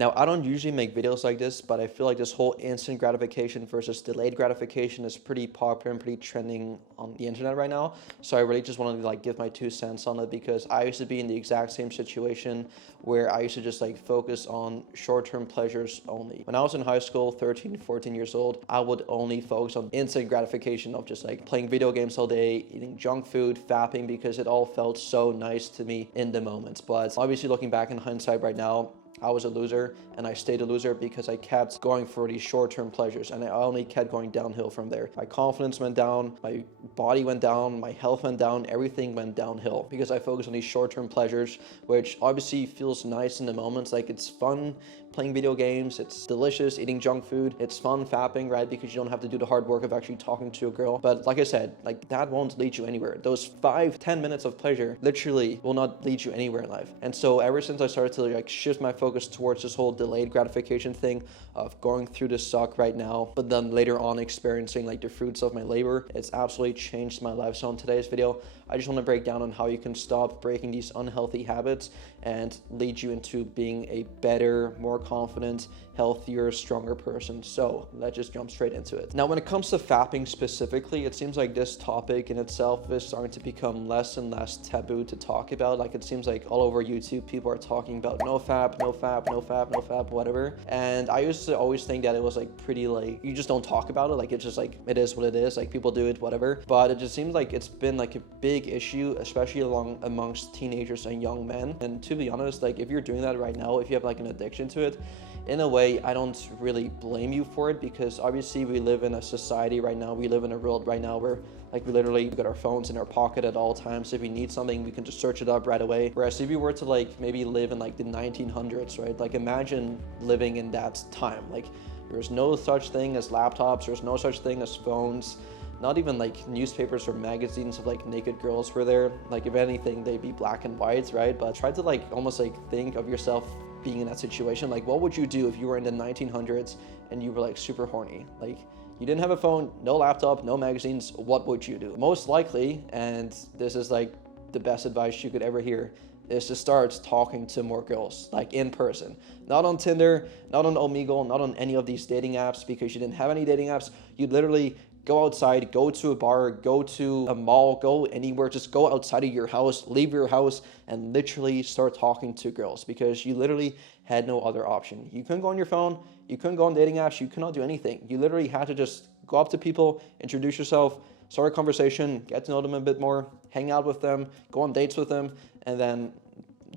Now, I don't usually make videos like this, but I feel like this whole instant gratification versus delayed gratification is pretty popular and pretty trending on the internet right now. So I really just wanted to like give my 2 cents on it, because I used to be in the exact same situation where I used to just like focus on short-term pleasures only. When I was in high school, 13, 14 years old, I would only focus on instant gratification of just like playing video games all day, eating junk food, fapping, because it all felt so nice to me in the moment. But obviously looking back in hindsight right now, I was a loser, and I stayed a loser because I kept going for these short-term pleasures, and I only kept going downhill from there. My confidence went down, my body went down, my health went down, everything went downhill because I focused on these short-term pleasures, which obviously feels nice in the moments. Like, it's fun playing video games, it's delicious eating junk food, it's fun fapping, right? Because you don't have to do the hard work of actually talking to a girl. But like I said, like, that won't lead you anywhere. Those 5-10 minutes of pleasure literally will not lead you anywhere in life. And so ever since I started to like shift my focus towards this whole delayed gratification thing of going through the suck right now, but then later on experiencing like the fruits of my labor, it's absolutely changed my life. So in today's video, I just want to break down on how you can stop breaking these unhealthy habits and lead you into being a better, more confident, healthier, stronger person. So let's just jump straight into it. Now, when it comes to fapping specifically, it seems like this topic in itself is starting to become less and less taboo to talk about. Like, it seems like all over YouTube, people are talking about no fap, no fap, no fap, no fap, whatever. And I used to always think that it was like pretty like, you just don't talk about it. Like, it's just like, it is what it is. Like, people do it, whatever. But it just seems like it's been like a big issue, especially amongst teenagers and young men. And to be honest, like, if you're doing that right now, if you have like an addiction to it, in a way, I don't really blame you for it, because obviously we live in a society right now, we live in a world right now where like we literally got our phones in our pocket at all times. If we need something, we can just search it up right away. Whereas if you were to like maybe live in like the 1900s, right? Like, imagine living in that time. Like, there's no such thing as laptops, there's no such thing as phones. Not even like newspapers or magazines of like naked girls were there. Like, if anything, they'd be black and white, right? But try to like almost like think of yourself being in that situation. Like, what would you do if you were in the 1900s and you were like super horny? Like, you didn't have a phone, no laptop, no magazines. What would you do? Most likely, and this is like the best advice you could ever hear, is to start talking to more girls, like in person. Not on Tinder, not on Omegle, not on any of these dating apps, because you didn't have any dating apps. You'd literally go outside, go to a bar, go to a mall, go anywhere, just go outside of your house, leave your house, and literally start talking to girls, because you literally had no other option. You couldn't go on your phone, you couldn't go on dating apps, you could not do anything. You literally had to just go up to people, introduce yourself, start a conversation, get to know them a bit more, hang out with them, go on dates with them, and then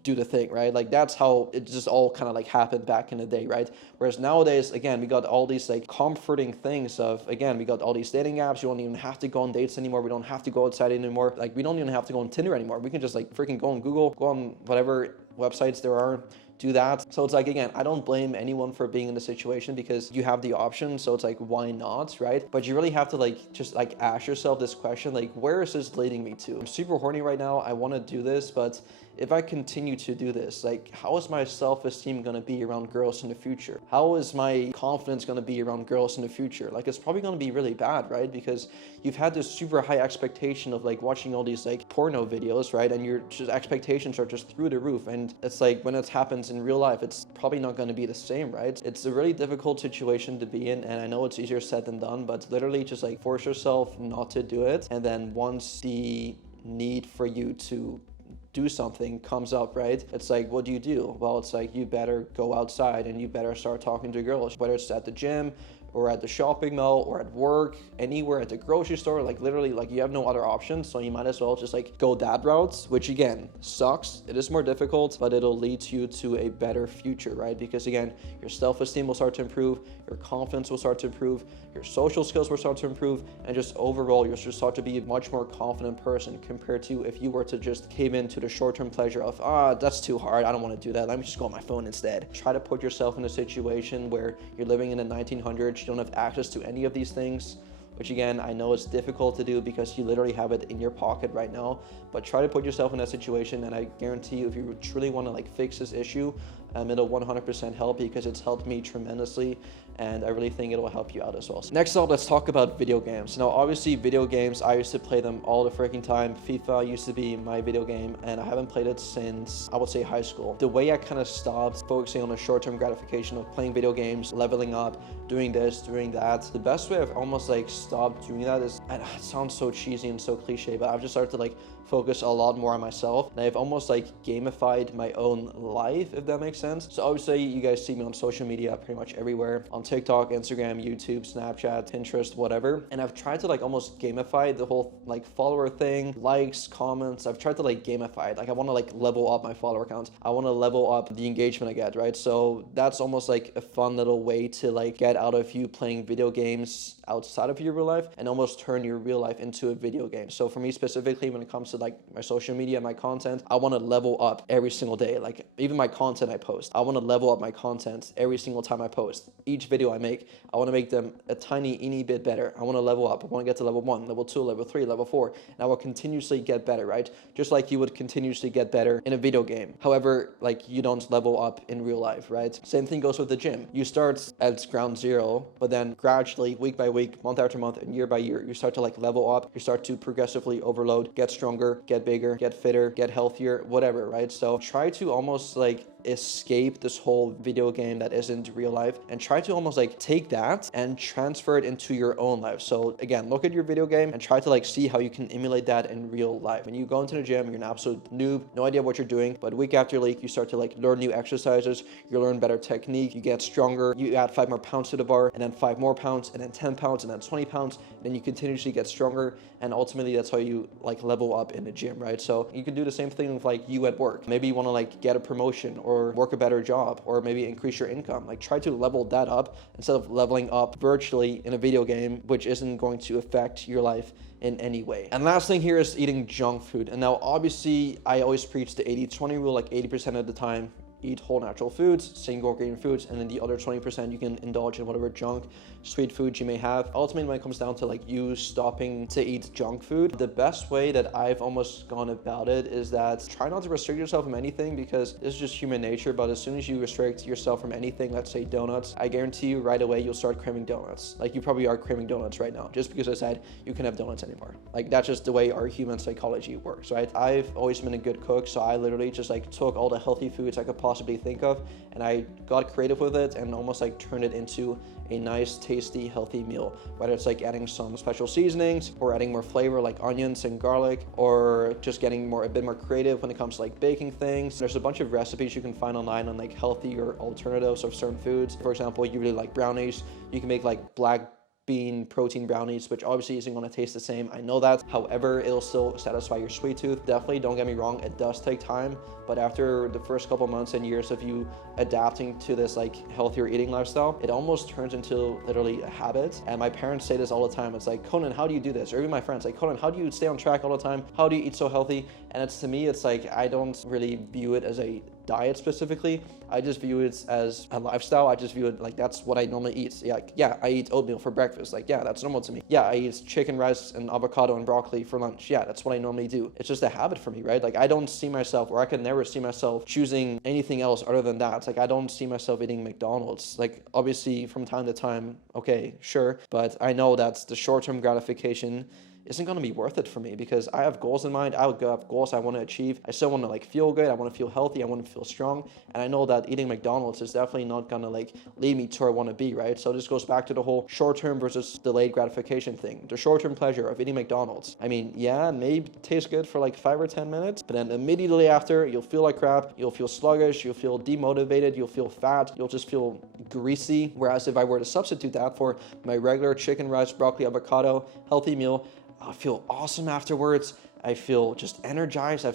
do the thing, right? Like, that's how it just all kind of like happened back in the day, right? Whereas nowadays, again, we got all these like comforting things of, again, we got all these dating apps. You don't even have to go on dates anymore. We don't have to go outside anymore. Like, we don't even have to go on Tinder anymore. We can just like freaking go on Google, go on whatever websites there are, do that. So it's like, again, I don't blame anyone for being in the situation, because you have the option. So it's like, why not, right? But you really have to like just like ask yourself this question, like, where is this leading me to? I'm super horny right now, I want to do this, but if I continue to do this, like, how is my self-esteem going to be around girls in the future? How is my confidence going to be around girls in the future? Like, it's probably going to be really bad, right? Because you've had this super high expectation of like watching all these like porno videos, right? And your just expectations are just through the roof. And it's like, when it happens in real life, it's probably not going to be the same, right? It's a really difficult situation to be in. And I know it's easier said than done, but literally just like force yourself not to do it. And then once the need for you to do something comes up, right? It's like, what do you do? Well, it's like, you better go outside and you better start talking to girls, whether it's at the gym or at the shopping mall or at work, anywhere, at the grocery store. Like, literally, like, you have no other options, so you might as well just like go that route, which again sucks. It is more difficult, but it'll lead you to a better future, right? Because again, your self-esteem will start to improve, your confidence will start to improve, your social skills will start to improve, and just overall you'll just start to be a much more confident person, compared to if you were to just cave into the short-term pleasure of, that's too hard, I don't want to do that, let me just go on my phone instead. Try to put yourself in a situation where you're living in the 1900s, you don't have access to any of these things, which again, I know it's difficult to do because you literally have it in your pocket right now, but try to put yourself in that situation, and I guarantee you, if you truly want to like fix this issue, It'll 100% help because it's helped me tremendously, and I really think it'll help you out as well. So next up, let's talk about video games. Now, obviously, video games, I used to play them all the freaking time. FIFA used to be my video game, and I haven't played it since, I would say, high school. The way I kind of stopped focusing on the short-term gratification of playing video games, leveling up, doing this, doing that, the best way I've almost like stopped doing that is, and it sounds so cheesy and so cliche, but I've just started to like focus a lot more on myself, and I've almost like gamified my own life, if that makes sense. So obviously you guys see me on social media pretty much everywhere, on TikTok, Instagram, YouTube, Snapchat, Pinterest, whatever, and I've tried to like almost gamify the whole like follower thing, likes, comments. I've tried to like gamify it. Like I want to like level up my follower count. I want to level up the engagement I get, right? So that's almost like a fun little way to like get out of you playing video games outside of your real life and almost turn your real life into a video game. So for me specifically, when it comes to like my social media, my content, I want to level up every single day. Like even my content I post, I want to level up my content every single time I post. Each video I make, I want to make them a tiny bit better. I want to level up. I want to get to level 1, level 2, level 3, level 4, and I will continuously get better, right? Just like you would continuously get better in a video game. However, like you don't level up in real life, right? Same thing goes with the gym. You start at ground zero, but then gradually, week by week, month after month, and year by year, you start to like level up. You start to progressively overload, get stronger, get bigger, get fitter, get healthier, whatever, right? So try to almost like escape this whole video game that isn't real life and try to almost like take that and transfer it into your own life. So again, look at your video game and try to like see how you can emulate that in real life. When you go into the gym, you're an absolute noob, no idea what you're doing, but week after week, you start to like learn new exercises, you learn better technique, you get stronger, you add 5 more pounds to the bar, and then 5 more pounds, and then 10 pounds, and then 20 pounds, and then you continuously get stronger, and ultimately that's how you like level up in the gym, right? So you can do the same thing with like you at work. Maybe you want to like get a promotion or work a better job or maybe increase your income. Like try to level that up instead of leveling up virtually in a video game, which isn't going to affect your life in any way. And last thing here is eating junk food. And now obviously I always preach the 80-20 rule, like 80% of the time eat whole natural foods, single ingredient foods, and then the other 20% you can indulge in whatever junk sweet foods you may have. Ultimately, when it comes down to like you stopping to eat junk food, the best way that I've almost gone about it is that try not to restrict yourself from anything, because this is just human nature. But as soon as you restrict yourself from anything, let's say donuts, I guarantee you right away you'll start craving donuts. Like you probably are craving donuts right now just because I said you can have donuts anymore. Like that's just the way our human psychology works, right? I've always been a good cook, so I literally just like took all the healthy foods I could possibly think of and I got creative with it and almost like turned it into a nice, tasty, healthy meal. Whether it's like adding some special seasonings or adding more flavor like onions and garlic, or just getting a bit more creative when it comes to like baking things. There's a bunch of recipes you can find online on like healthier alternatives of certain foods. For example, you really like brownies, you can make like black bean protein brownies, which obviously isn't going to taste the same, I know that. However, it'll still satisfy your sweet tooth. Definitely, don't get me wrong, it does take time, but after the first couple months and years of you adapting to this like healthier eating lifestyle, it almost turns into literally a habit. And my parents say this all the time. It's like, Conan, how do you do this? Or even my friends like, Conan, how do you stay on track all the time? How do you eat so healthy? And it's, to me, it's like I don't really view it as a diet specifically. I just view it as a lifestyle. I just view it like that's what I normally eat. Yeah, I eat oatmeal for breakfast. Like, yeah, that's normal to me. Yeah, I eat chicken, rice, and avocado and broccoli for lunch. Yeah, that's what I normally do. It's just a habit for me, right? Like, I don't see myself, or I could never see myself choosing anything else other than that. It's like, I don't see myself eating McDonald's. Like, obviously, from time to time, okay, sure. But I know that's the short-term gratification isn't going to be worth it for me, because I have goals in mind. I have goals I want to achieve. I still want to like feel good. I want to feel healthy. I want to feel strong. And I know that eating McDonald's is definitely not going to like lead me to where I want to be, right? So this goes back to the whole short-term versus delayed gratification thing. The short-term pleasure of eating McDonald's. I mean, yeah, it may taste good for like 5 or 10 minutes, but then immediately after, you'll feel like crap. You'll feel sluggish. You'll feel demotivated. You'll feel fat. You'll just feel greasy. Whereas if I were to substitute that for my regular chicken, rice, broccoli, avocado, healthy meal, I feel awesome afterwards. I feel just energized. I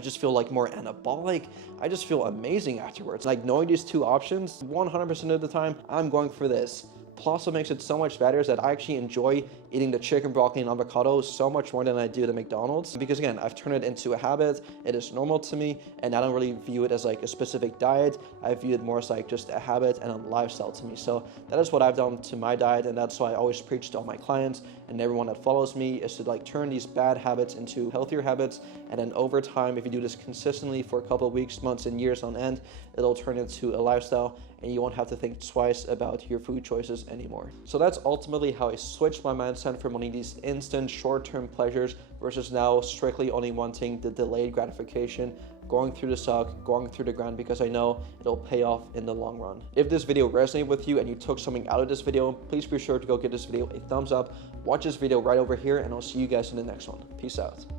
just feel like more anabolic. I just feel amazing afterwards. Like, knowing these two options, 100% of the time, I'm going for this. Plus, what makes it so much better is that I actually enjoy eating the chicken, broccoli, and avocado so much more than I do the McDonald's. Because again, I've turned it into a habit. It is normal to me, and I don't really view it as like a specific diet. I view it more as like just a habit and a lifestyle to me. So that is what I've done to my diet, and that's why I always preach to all my clients and everyone that follows me, is to like turn these bad habits into healthier habits. And then over time, if you do this consistently for a couple of weeks, months, and years on end, it'll turn into a lifestyle and you won't have to think twice about your food choices anymore. So that's ultimately how I switched my mindset from wanting these instant short-term pleasures versus now strictly only wanting the delayed gratification, going through the suck, going through the grind, because I know it'll pay off in the long run. If this video resonated with you and you took something out of this video, please be sure to go give this video a thumbs up, watch this video right over here, and I'll see you guys in the next one. Peace out.